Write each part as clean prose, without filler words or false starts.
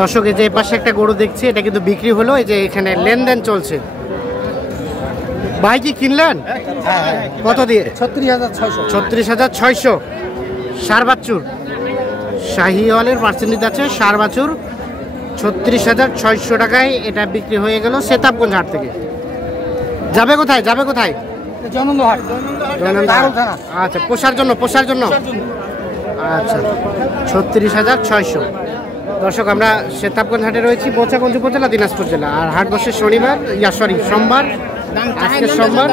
দর্শক এই যে এই পাশে একটা গরু দেখছি, এটা কিন্তু বিক্রি হলো, এই যে এখানে লেনদেন চলছে। ভাই কি কিনলেন? কত দিয়ে? 36,600। সার বাছুর, শাহিওয়ালের পার্সেন্টেজ আছে, সার বাছুর 36,600 টাকায় এটা বিক্রি হয়ে গেল সেতাবগঞ্জ হাট থেকে। যাবে কোথায়? যাবে কোথায়? আচ্ছা, পোষার জন্য, পোষার জন্য। আচ্ছা, 36,600। দর্শক আমরা সেতাবগঞ্জ হাটে রয়েছি, বোচাগঞ্জ উপজেলা, দিনাজপুর জেলা। আর হাট বসে শনিবার, সোমবার, আজকে সোমবার।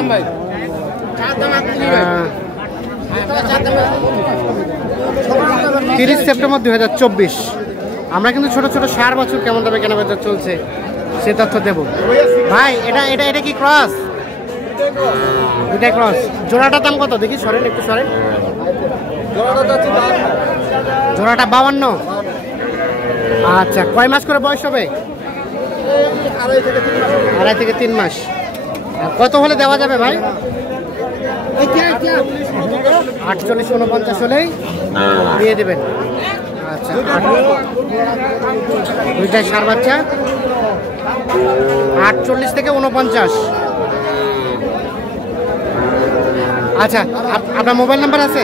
30 সেপ্টেম্বর 2024। আমরা কিন্তু ছোট ছোট সার বাছুর কেমন দামে কেনাবেচা চলছে সে তথ্য দেব। ভাই এটা কি ক্রস? দুটাই ক্রস। জোড়াটার দাম কত দেখি? সরেন একটু, সরেন। জোড়াটা 52। আচ্ছা, কয় মাস করে বয়স হবে? 2.5 থেকে 3 মাস। কত হলে দেওয়া যাবে ভাই? 48-49 হলেই দিয়ে দেবেন। আচ্ছা, দুইটাই সার বাচ্চা। 48 থেকে 49। আচ্ছা, আপনার মোবাইল নাম্বার আছে?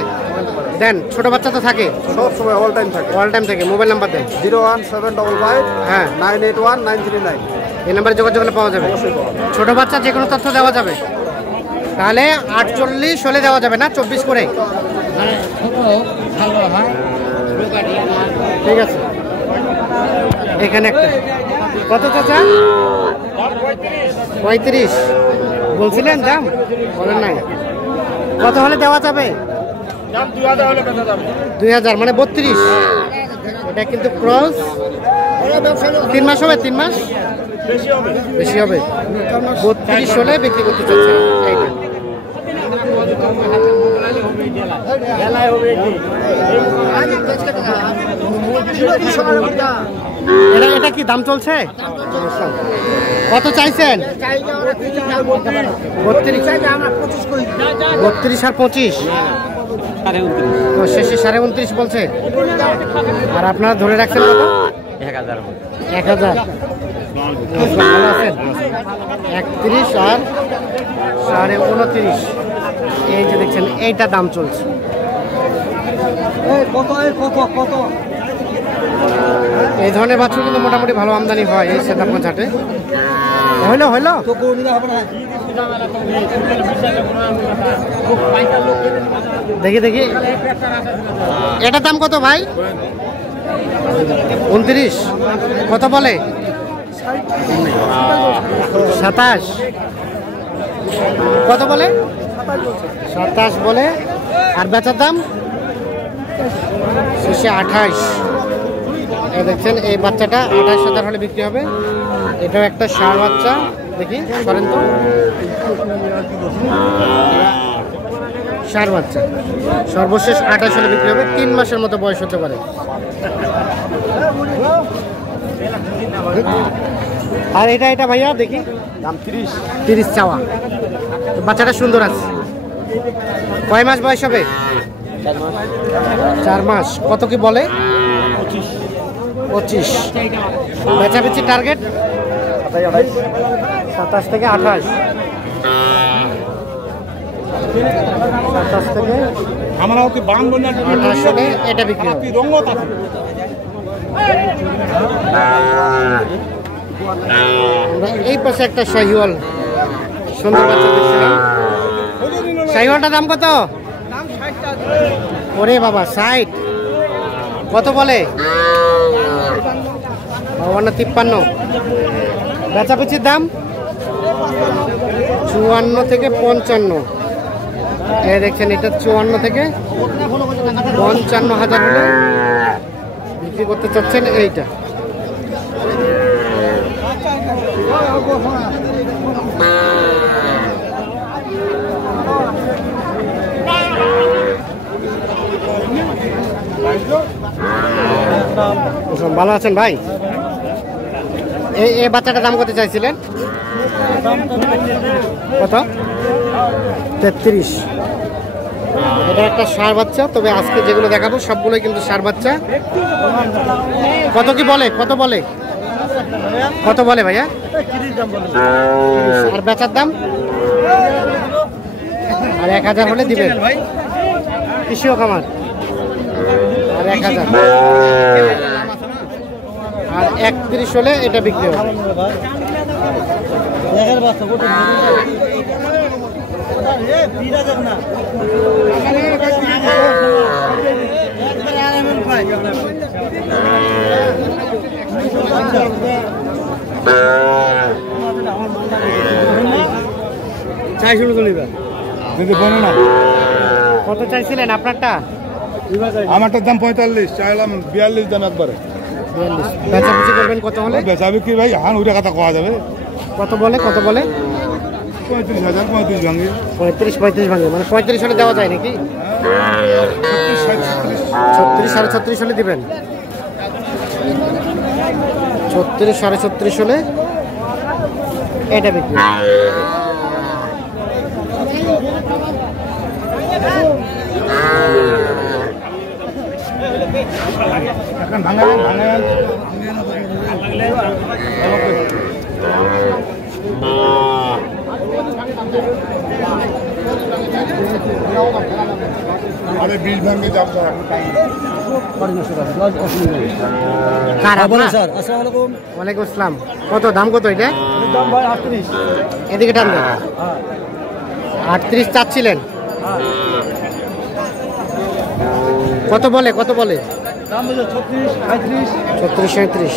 দেন, ছোট বাচ্চা তো থাকে সব সময় অল টাইম থাকে। অল টাইম থাকে। মোবাইল নাম্বার দেন। 01755 হ্যাঁ 981939। এই নাম্বারে যোগাযোগ করলে পাওয়া যাবে। ছোট বাচ্চা যে কোনো তথ্য দেওয়া যাবে। তাহলে 48 হলে দেওয়া যাবে না, 24 করে। ঠিক আছে। এখানে একটা কত চাচা? 35 বলছিলেন দাম? বলেন নাই। কত হলে দেওয়া যাবে? 2000 মানে 32। এটা কিন্তু ক্রস। 3 মাস হবে? 3 মাস বেশি হবে। 32 হলে বিক্রি করতে চাচ্ছে। এটা কি দাম চলছে? কত চাইছেন? 32 আর 25। শেষে 29.5 বলছে। আর আপনারা ধরে রাখছেন কত? 1000। ভালো আছেন? 31 আর 29.5। এই যে দেখছেন, এইটা দাম চলছে। এই ধরনের বাছুর কিন্তু মোটামুটি ভালো আমদানি হয় এই সেতাবগঞ্জ হাটে। হইলো দেখি দেখি, এটার দাম কত ভাই? 29। কত বলে? 27। কত বলে? 27 বলে। আর বেচার দাম শেষে 28। দেখছেন এই বাচ্চাটা 28,000 হলে বিক্রি হবে। এটাও একটা ষাঁড় বাচ্চা। দেখি, করেন তো। ষাঁড় বাচ্চা সর্বশেষ 28 হলে বিক্রি হবে। 3 মাসের মতো বয়স হতে পারে। আর এটা ভাইয়া দেখি, দাম 30 চাওয়া। বাচ্চাটা সুন্দর আছে। কয় মাস বয়স হবে? 4 মাস। কত কি বলে? 25। বেচাবেচি টার্গেট 27 থেকে 28। 27 থেকে 28 হলে এটা বিক্রি হবে। এই পাশে একটা শাহিওয়াল সুন্দর বাচ্চা দেখছিলাম। শাহিওয়ালটার দাম কত? ওরে বাবা, 60। কত বলে? 53। বেচাবেচির দাম 54 থেকে 55। এই দেখছেন, এটা 54 থেকে 55,000 হলে বিক্রি করতে চাচ্ছেন এইটা। ভালো আছেন ভাই? এই বাচ্চাটার দাম কত চাইছিলেন? কত? 33। এটা একটা ষাঁড় বাচ্চা, তবে আজকে যেগুলো দেখাবো সবগুলোই কিন্তু ষাঁড় বাচ্চা। কত কি বলে, কত বলে, কত বলে ভাইয়া? আর বেচার দাম? আর 1000 হলে দিবেন। কৃষিও খামার, আর 1000, আর 31 হলে এটা বিক্রি হবে। কত চাইছিলেন আপনারটা? আমারটার দাম 45, চাইলাম 42 দাম একবারে। 42। বেচাবেচি করবেন কত হলে? বেচা বিক্রি ভাই হান উঠে কথা কোয়া যাবে। কত বলে, কত বলে? 35,000, 35 ভাঙি। 35 ভাঙে, মানে 35 হলে দেওয়া যায় নাকি? 36, 36.5 হলে দিবেন। 36, 36.5 হলে এটা বিক্রি। এখন ভাঙালেন ভাঙালেন আরে 20 ভাঙে যাব স্যার। কার আপনার? স্যার আসসালামু আলাইকুম। ওয়ালাইকুম আসসালাম। কত দাম, কত এটা? দাম ভাই 38। এদিকে টান দেন। 38 চাচ্ছিলেন? কত বলে, কত বলে? দাম হলো 36, 35। 36, 37।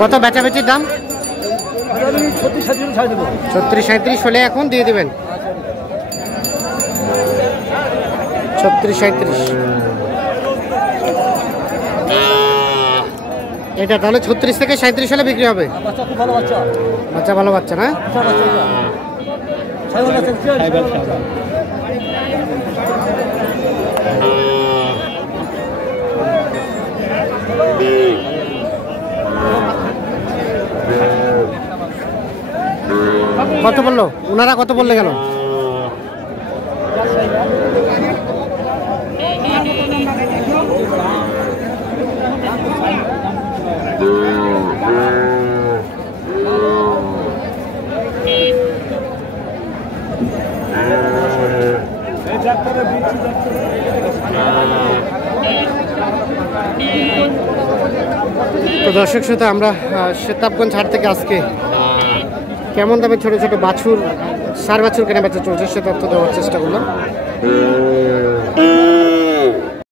কত বেচাবেচির দাম? আমি 36, 37 ছাড় দেবো। 36, 37 হলে এখন দিয়ে দিবেন। 36, 37। এটা তাহলে 36 থেকে 37 হলে বিক্রি হবে। বাচ্চা খুব ভালো বাচ্চা। বাচ্চা ভালো বাচ্চা না? বাচ্চা বাচ্চা। সাইবার বাচ্চা। কত বললো ওনারা, কত বললে গেল? তো দর্শক শ্রোতা, আমরা শেতাবগঞ্জ হাট থেকে আজকে কেমন দামে ছোট ছোট বাছুর, ষাঁড় বাছুর কেনা বেচা চলছে সে তথ্য দেওয়ার চেষ্টা করলাম।